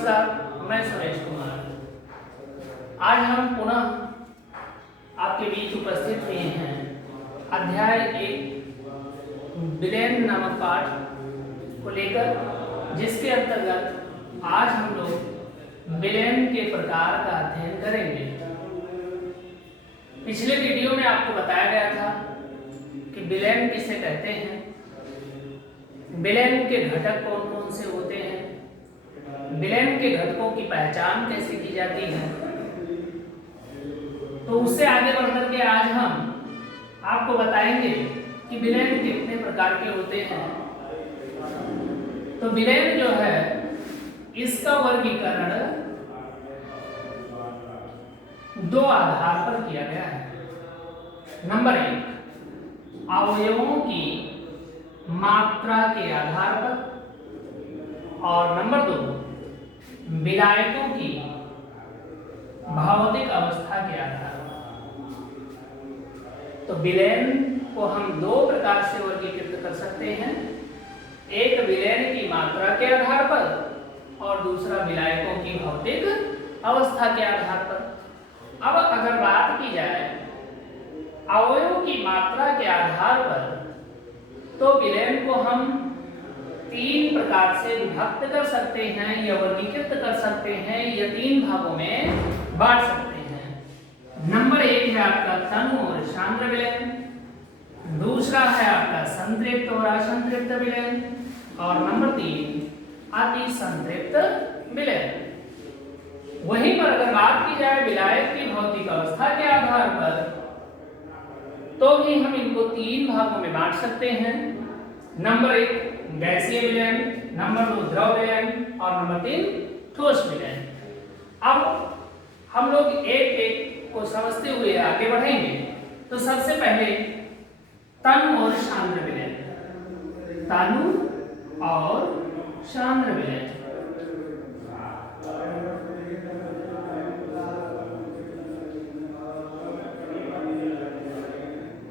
नमस्कार, मैं सुरेश कुमार। आज हम पुनः आपके बीच उपस्थित हुए हैं अध्याय 1 विलयन नामक पाठ को लेकर, जिसके अंतर्गत आज हम लोग विलयन के प्रकार का अध्ययन करेंगे। पिछले वीडियो में आपको बताया गया था कि विलयन किसे कहते हैं, विलयन के घटक कौन कौन से होते हैं, विलयन के घटकों की पहचान कैसे की जाती है। तो उससे आगे बढ़कर के आज हम आपको बताएंगे कि विलयन कितने प्रकार के होते हैं। तो विलयन जो है, इसका वर्गीकरण दो आधार पर किया गया है। नंबर 1, अवयवों की मात्रा के आधार पर, और नंबर 2, विलायकों की भौतिक अवस्था के आधार पर। तो विलयन को हम दो प्रकार से वर्गीकृत कर सकते हैं, एक विलयन की मात्रा के आधार पर और दूसरा विलायकों की भौतिक अवस्था के आधार पर। अब अगर बात की जाए अवयवों की मात्रा के आधार पर, तो विलयन को हम 3 प्रकार से विभक्त कर सकते हैं या वर्गीकृत कर सकते हैं या 3 भागों में बांट सकते हैं। नंबर 1 है आपका तनु और सांद्र विलयन, दूसरा है आपका संतृप्त और असंतृप्त विलयन, और नंबर 3 अति संतृप्त विलयन। वहीं पर अगर बात की जाए विलायक की भौतिक अवस्था के आधार पर, तो भी हम इनको 3 भागों में बांट सकते हैं। नंबर 1 गैसीय विलयन, नंबर 2 द्रव विलयन और नंबर 3 ठोस विलयन। अब हम लोग एक एक को समझते हुए आगे बढ़ेंगे। तो सबसे पहले तनु और सांद्र विलयन, तनु और सांद्र विलयन।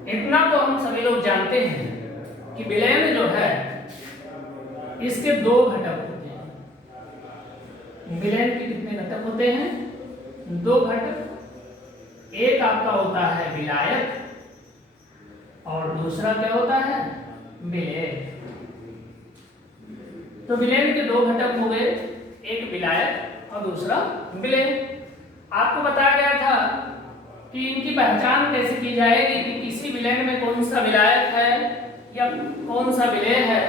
इतना तो हम सभी लोग जानते हैं कि विलयन जो है, इसके 2 घटक होते हैं। विलयन के कितने घटक होते हैं? 2 घटक। एक आपका होता है विलायक और दूसरा क्या होता है? विलेय। तो विलयन के 2 घटक हो गए, एक विलायक और दूसरा विलेय। आपको बताया गया था कि इनकी पहचान कैसे की जाएगी कि किसी विलयन में कौन सा विलायक है या कौन सा विलेय है।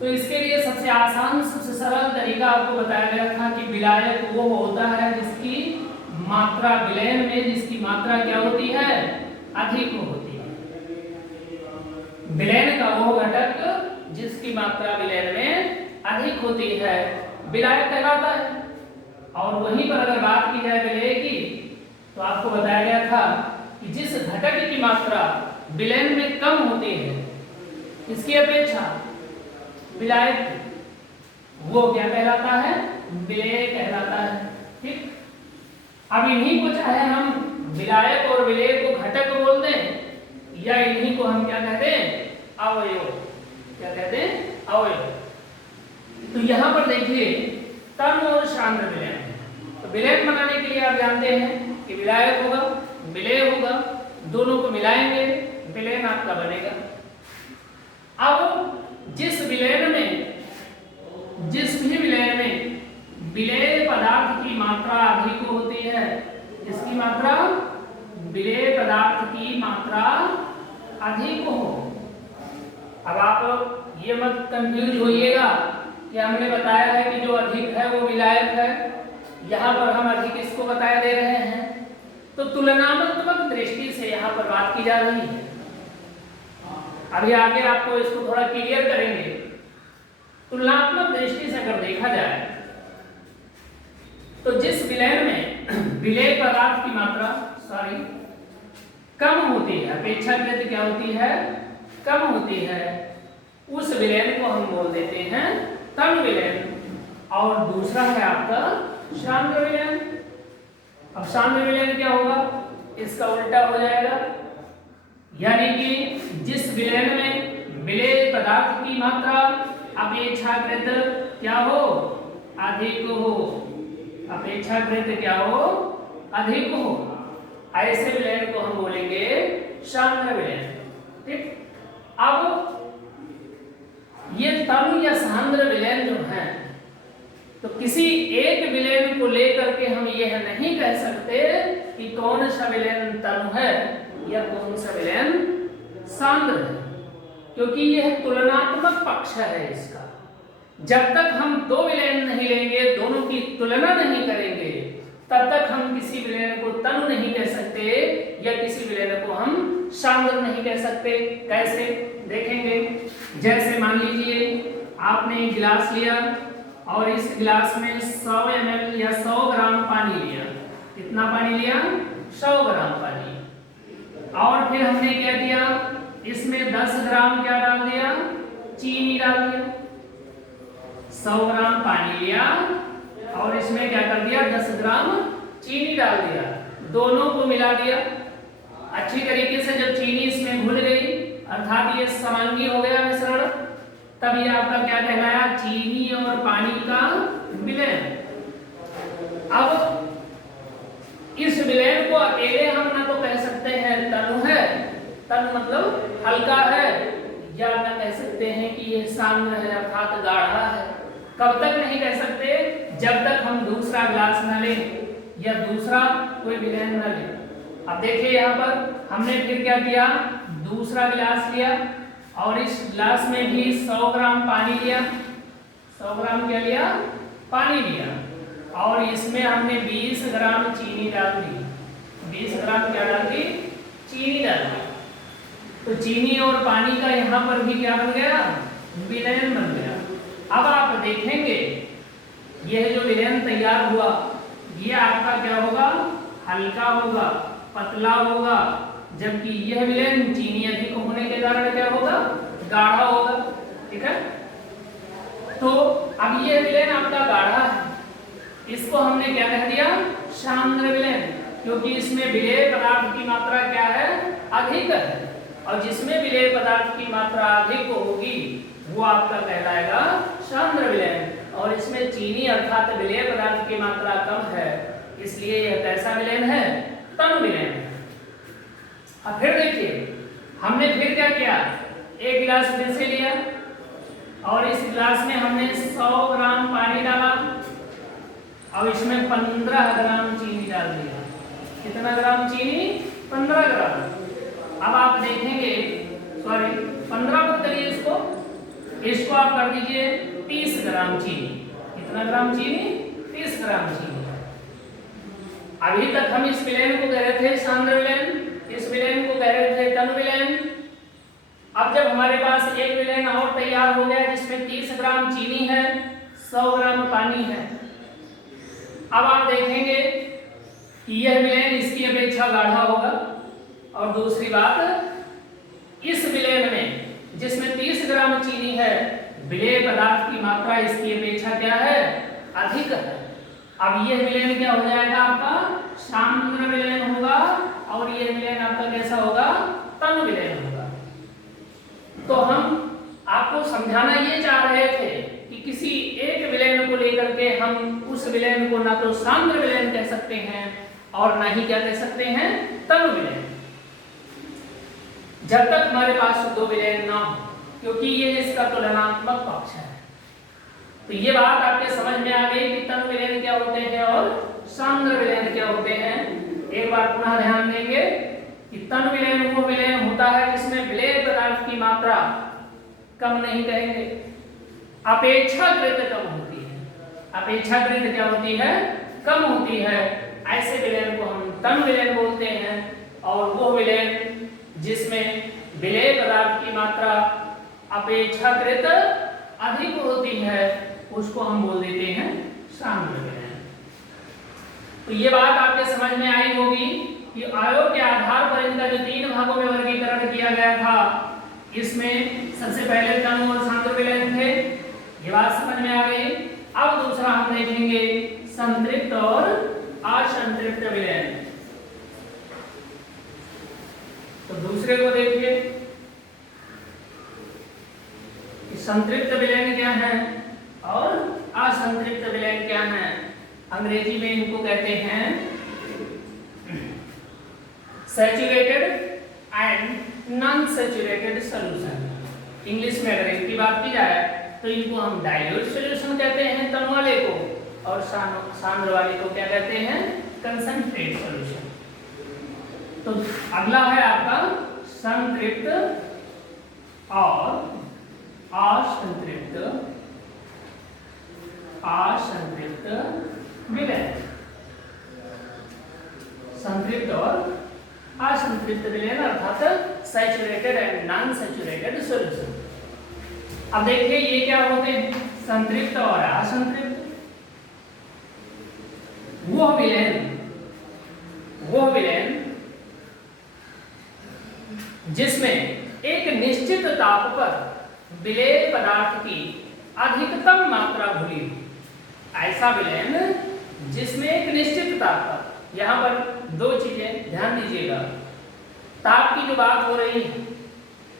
तो इसके लिए सबसे आसान, सबसे सरल तरीका आपको बताया गया था कि विलायक वो होता है जिसकी मात्रा विलयन में, जिसकी मात्रा क्या होती है? अधिक होती है। विलयन का वो घटक जिसकी मात्रा विलयन में अधिक होती है, विलायक कहलाता है। और वहीं पर अगर बात की जाए विलेय की, तो आपको बताया गया था कि जिस घटक की मात्रा विलयन में कम होती है, इसकी अपेक्षा विलायक, वो क्या कहलाता है? विलेय कहलाता है। ठीक। अब इन्हीं को चाहे हम विलायक और विलेय को घटक बोल दें, या इन्हीं को हम क्या कहते हैं? अवयव। क्या कहते हैं? अवयव। तो यहां पर देखिए तनु और सांद्र विलयन। तो विलयन बनाने के लिए आप जानते हैं कि विलायक होगा, विलेय होगा, दोनों को मिलाएंगे, विलयन आपका बनेगा। अब जिस भी विलयन में विलेय पदार्थ की मात्रा अधिक होती है, जिसकी मात्रा, विलेय पदार्थ की मात्रा अधिक हो। अब आप ये मत कंफ्यूज होइएगा कि हमने बताया है कि जो अधिक है वो विलायक है, यहाँ पर हम अधिक इसको बताए दे रहे हैं। तो तुलनात्मक दृष्टि से यहाँ पर बात की जा रही है। अभी आगे आपको इसको थोड़ा क्लियर करेंगे। तुलनात्मक दृष्टि से अगर देखा जाए, तो जिस विलयन में विलेय पदार्थ की मात्रा कम होती है, अपेक्षाकृत क्या होती है? कम होती है, उस विलयन को हम बोल देते हैं तनु विलयन। और दूसरा है आपका सांद्र विलयन। अब सांद्र विलयन क्या होगा? इसका उल्टा हो जाएगा, यानी कि जिस विलयन में विलेय पदार्थ की मात्रा अपेक्षाकृत क्या हो? अधिक हो, अपेक्षाकृत क्या हो, अधिक हो, ऐसे विलयन को हम बोलेंगे सांद्र विलयन। ठीक, अब ये तनु या सांद्र विलयन जो है, तो किसी एक विलयन को लेकर के हम यह नहीं कह सकते कि कौन सा विलयन तनु है या कौन सा विलयन सांद्र है, क्योंकि यह तुलनात्मक पक्ष है इसका। जब तक हम दो विलयन नहीं लेंगे, दोनों की तुलना नहीं करेंगे, तब तक हम किसी विलयन को तनु नहीं कह सकते या किसी विलयन को हम सांद्र नहीं कह सकते। कैसे देखेंगे, जैसे मान लीजिए आपने एक गिलास लिया और इस गिलास में 100 ml या 100 ग्राम पानी लिया। कितना पानी लिया? 100 ग्राम पानी। और फिर हमने क्या किया, इसमें 10 ग्राम क्या डाल दिया? चीनी डाल दिया। 100 ग्राम पानी लिया और इसमें क्या कर दिया? 10 ग्राम चीनी डाल दिया, दोनों को मिला दिया। अच्छी तरीके से जब चीनी इसमें घुल गई, अर्थात ये समांगी हो गया मिश्रण, तब ये आपका क्या कहलाया? चीनी और पानी का विलयन। अब इस विलयन को अकेले हम ना तो कह सकते हैं तनु है, तनु मतलब हल्का है, या ना कह सकते हैं कि ये सांद्र है अर्थात गाढ़ा है। कब तक नहीं कह सकते? जब तक हम दूसरा गिलास न लें या दूसरा कोई विलयन न लें। अब देखिए यहाँ पर हमने फिर क्या किया, दूसरा गिलास लिया और इस गिलास में भी 100 ग्राम पानी लिया। 100 ग्राम क्या लिया? पानी लिया, और इसमें हमने 20 ग्राम चीनी डाल दी। 20 ग्राम क्या डाल दी? चीनी डाल दी। तो चीनी और पानी का यहाँ पर भी क्या बन गया? विलयन बन गया। अब आप देखेंगे यह जो विलयन तैयार हुआ, यह आपका क्या होगा? हल्का होगा, पतला होगा, जबकि यह विलयन चीनी अधिक होने के कारण क्या होगा? गाढ़ा होगा। ठीक है, तो अब यह विलयन आपका गाढ़ा है, इसको हमने क्या कह दिया? सांद्र विलयन, क्योंकि इसमें विलेय पदार्थ की मात्रा क्या है? अधिक है, और जिसमें विलेय पदार्थ की मात्रा अधिक होगी वो आपका कहलाएगा सांद्र विलयन, और इसमें चीनी अर्थात विलेय पदार्थ की मात्रा कम है, इसलिए यह कैसा विलयन है? तनु विलयन है। अब फिर देखिए हमने फिर क्या किया, एक गिलास फिर से लिया और इस गिलास में हमने 100 ग्राम पानी डाला और इसमें 15 ग्राम चीनी डाल दिया। कितना ग्राम चीनी? 15 ग्राम। अब आप देखेंगे, सॉरी 15 मत करिए इसको आप कर दीजिए 30 ग्राम चीनी। कितना ग्राम चीनी? 30 ग्राम चीनी। अभी तक हम इस विलयन को कह रहे थे सांद्र विलयन, इस विलयन को कह रहे थे तनु विलयन। अब जब हमारे पास एक विलयन और तैयार हो गया जिसमें 30 ग्राम चीनी है, 100 ग्राम पानी है, अब आप देखेंगे कि यह विलयन इसकी अपेक्षा गाढ़ा होगा। और दूसरी बात, इस विलयन में जिसमें 30 ग्राम चीनी है, विलेय पदार्थ की मात्रा इसकी अपेक्षा क्या है? अधिक है। अब यह विलयन क्या हो जाएगा? आपका सांद्र विलयन होगा, और यह विलयन आपका कैसा होगा? तनु विलयन होगा। तो हम आपको समझाना ये चाह रहे थे कि किसी एक विलयन को लेकर के हम उस विलयन को ना तो सांद्र विलयन कह सकते हैं और ना ही क्या कह सकते हैं? तनु विलयन, जब तक हमारे पास दो विलयन ना हो, क्योंकि ये इसका तुलनात्मक पक्ष है। तो ये बात आपके समझ में आ गई कि तनु विलयन क्या होते हैं और सांद्र विलयन क्या होते हैं। एक बार पुनः ध्यान देंगे कि तनु विलयन वो विलयन होता है जिसमें विलेय पदार्थ की मात्रा कम नहीं कहेंगे, अपेक्षाकृत कम होती है। अपेक्षाकृत क्या होती है? कम होती है। ऐसे विलयन को हम तनु विलयन बोलते हैं, और वो विलयन जिसमें विलेय पदार्थ की मात्रा अपेक्षाकृत अधिक होती है उसको हम बोल देते हैं सांद्र विलयन। तो ये बात आपके समझ में आई होगी कि आयोग के आधार पर इनका जो 3 भागों में वर्गीकरण किया गया था, इसमें सबसे पहले तनु और सांद्र विलयन थे। ये बात समझ में आ गई। अब दूसरा हम देखेंगे संतृप्त और असंतृप्त विलयन। तो दूसरे को देखिए कि संतृप्त विलयन क्या है। और असंतृप्त विलयन क्या है? अंग्रेजी में इनको कहते हैं saturated and non saturated solution. English में अगर इनकी बात की जाए तो इनको हम डाइल्यूट सॉल्यूशन कहते हैं तन वाले को, और सांद्र वाले को क्या कहते हैं? Concentrate solution. तो अगला है आपका संतृप्त और असंतृप्त विलयन। संतृप्त और असंतृप्त विलयन अर्थात saturated and non saturated solution. अब देखिए ये क्या होते हैं? संतृप्त और असंतृप्त। वह विलयन जिसमें एक निश्चित ताप पर विलेय पदार्थ की अधिकतम मात्रा घुली हो। ऐसा विलयन जिसमें एक निश्चित ताप पर, यहां पर दो चीजें ध्यान दीजिएगा। ताप की जो बात हो रही है,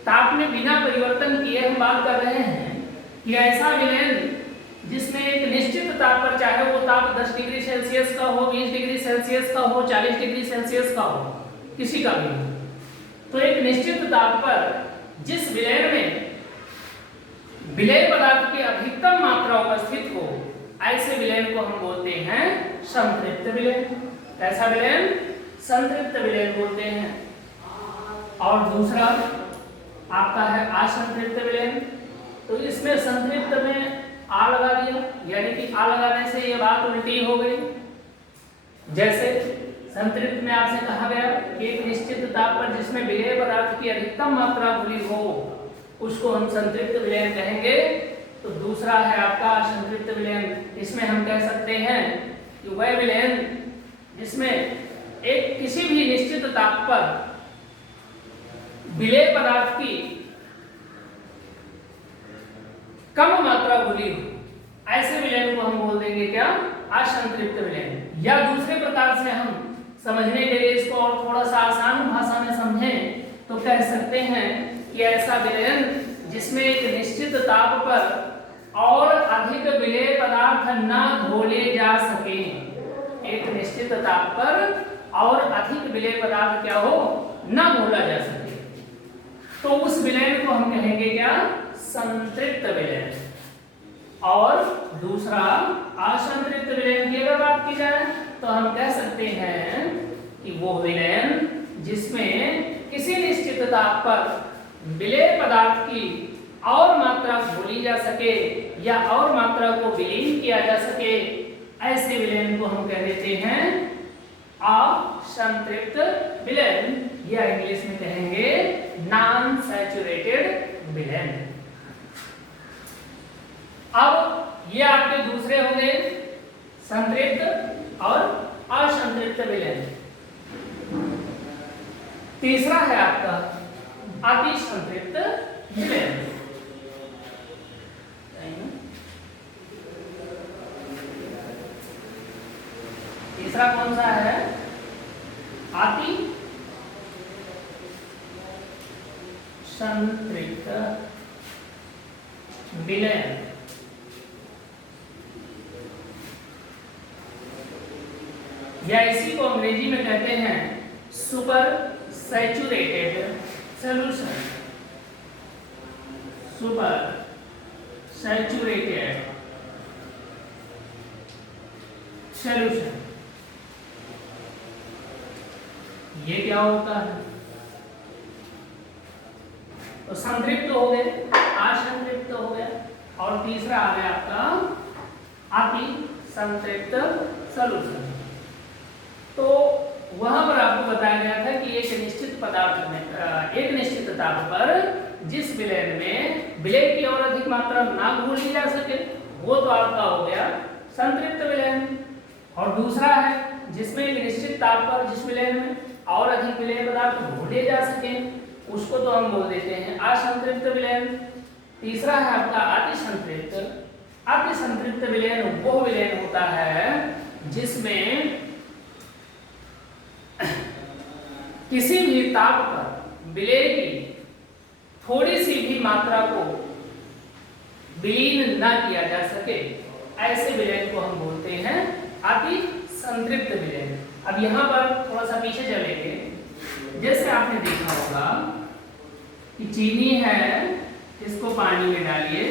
ताप में बिना परिवर्तन किए हम बात कर रहे हैं कि ऐसा विलयन जिसमें एक निश्चित ताप पर, चाहे वो ताप 10 डिग्री सेल्सियस का हो, 20 डिग्री सेल्सियस का हो, 40 डिग्री सेल्सियस का हो, किसी का भी हो, तो एक निश्चित ताप पर जिस विलयन में विलेय पदार्थ की अधिकतम मात्रा उपस्थित हो, ऐसे विलयन को हम बोलते हैं संतृप्त विलयन। कैसा विलयन? संतृप्त विलयन बोलते हैं। और दूसरा आपका है असंतृप्त विलयन। तो इसमें संतृप्त में आ लगा दिया, यानी कि आ लगाने से ये बात उल्टी हो गई। जैसे संतृप्त में आपसे कहा गया कि एक निश्चित ताप पर जिसमें विलेय पदार्थ की अधिकतम मात्रा घुली हो, उसको हम संतृप्त विलयन कहेंगे। तो दूसरा है आपका असंतृप्त विलयन। इसमें हम कह सकते हैं कि वह विलयन जिसमें एक किसी भी निश्चित ताप पर विलेय पदार्थ की कम मात्रा घुली हो, ऐसे विलयन को हम बोल देंगे क्या? असंतृप्त विलयन। या दूसरे प्रकार से हम समझने के लिए इसको और थोड़ा सा आसान भाषा में समझें तो कह सकते हैं कि ऐसा विलयन जिसमें एक निश्चित ताप पर और अधिक विलेय पदार्थ न घोले जा सके। एक निश्चित ताप पर और अधिक विलेय पदार्थ क्या हो? न घोला जा सके, तो उस विलयन को हम कहेंगे क्या? संतृप्त विलयन। और दूसरा असंतृप्त विलयन की अगर बात की जाए तो हम कह सकते हैं कि वो विलयन जिसमें किसी निश्चित ताप पर विलेय पदार्थ की और मात्रा घोली जा सके या और मात्रा को विलीन किया जा सके, ऐसे विलयन को हम कह देते हैं असंतृप्त विलयन, या इंग्लिश में कहेंगे नॉन सैचुरेटेड विलयन। अब ये आपके दूसरे हो गए संतृप्त और असंतृप्त विलयन। तीसरा है आपका अतिसंतृप्त विलयन। तीसरा कौन सा है? अति संतृप्त विलयन। या इसी को अंग्रेजी में कहते हैं super saturated solution. Super saturated solution. ये क्या होता है? तो संतृप्त हो गए, असंतृप्त हो गया, और तीसरा आ गया आपका अति संतृप्त सॉल्यूशन। तो वहां पर आपको बताया गया था कि एक निश्चित पदार्थ में एक निश्चित ताप पर जिस विलयन में विलेय की और अधिक मात्रा ना घोली जा सके, वो तो आपका हो गया संतृप्त विलयन। और दूसरा है जिसमें एक निश्चित ताप पर जिस विलयन में और अधिक विलेय पदार्थ घोले जा सके, उसको तो हम बोल देते हैं असंतृप्त विलयन। तीसरा है आपका अतिसंतृप्त। अतिसंतृप्त विलयन वो विलयन होता है जिसमें किसी भी ताप पर विलेय की थोड़ी सी भी मात्रा को विलीन ना किया जा सके, ऐसे विलयन को हम बोलते हैं अति संतृप्त विलयन। अब यहाँ पर थोड़ा सा पीछे चलेंगे। जैसे आपने देखा होगा कि चीनी है, इसको पानी में डालिए,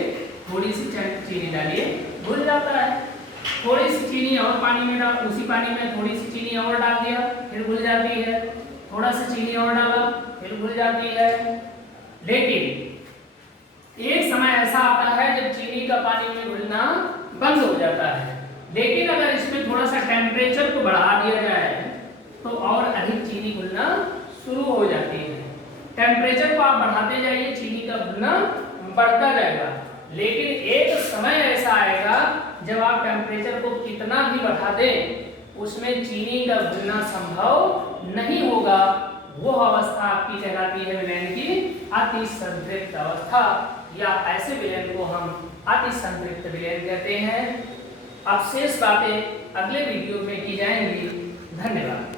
थोड़ी सी चीनी डालिए, घुल जाता है। थोड़ी सी चीनी और पानी में डाल, उसी पानी में थोड़ी सी चीनी और डाल दिया, फिर घुल जाती है। थोड़ा सा चीनी और डाला, फिर घुल जाती है। लेकिन एक समय ऐसा आता है जब चीनी का पानी में घुलना बंद हो जाता है। लेकिन अगर इसमें थोड़ा सा टेम्परेचर को बढ़ा दिया जाए तो और अधिक चीनी घुलना शुरू हो जाती है। टेम्परेचर को आप बढ़ाते जाइए, चीनी का घुलना बढ़ता जाएगा। लेकिन एक समय ऐसा आएगा जब आप टेम्परेचर को कितना भी बढ़ा दें, उसमें चीनी का घुलना संभव नहीं होगा। वो अवस्था आपकी कहलाती है विलयन की अति संतृप्त अवस्था, या ऐसे विलयन को हम अति संतृप्त विलयन कहते हैं। अब शेष बातें अगले वीडियो में की जाएंगी। धन्यवाद।